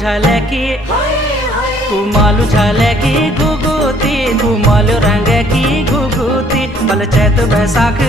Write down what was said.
झाले की कुमालू झाले की घुघुती कुमालू रंग की घुघुती बल चैत बैसाख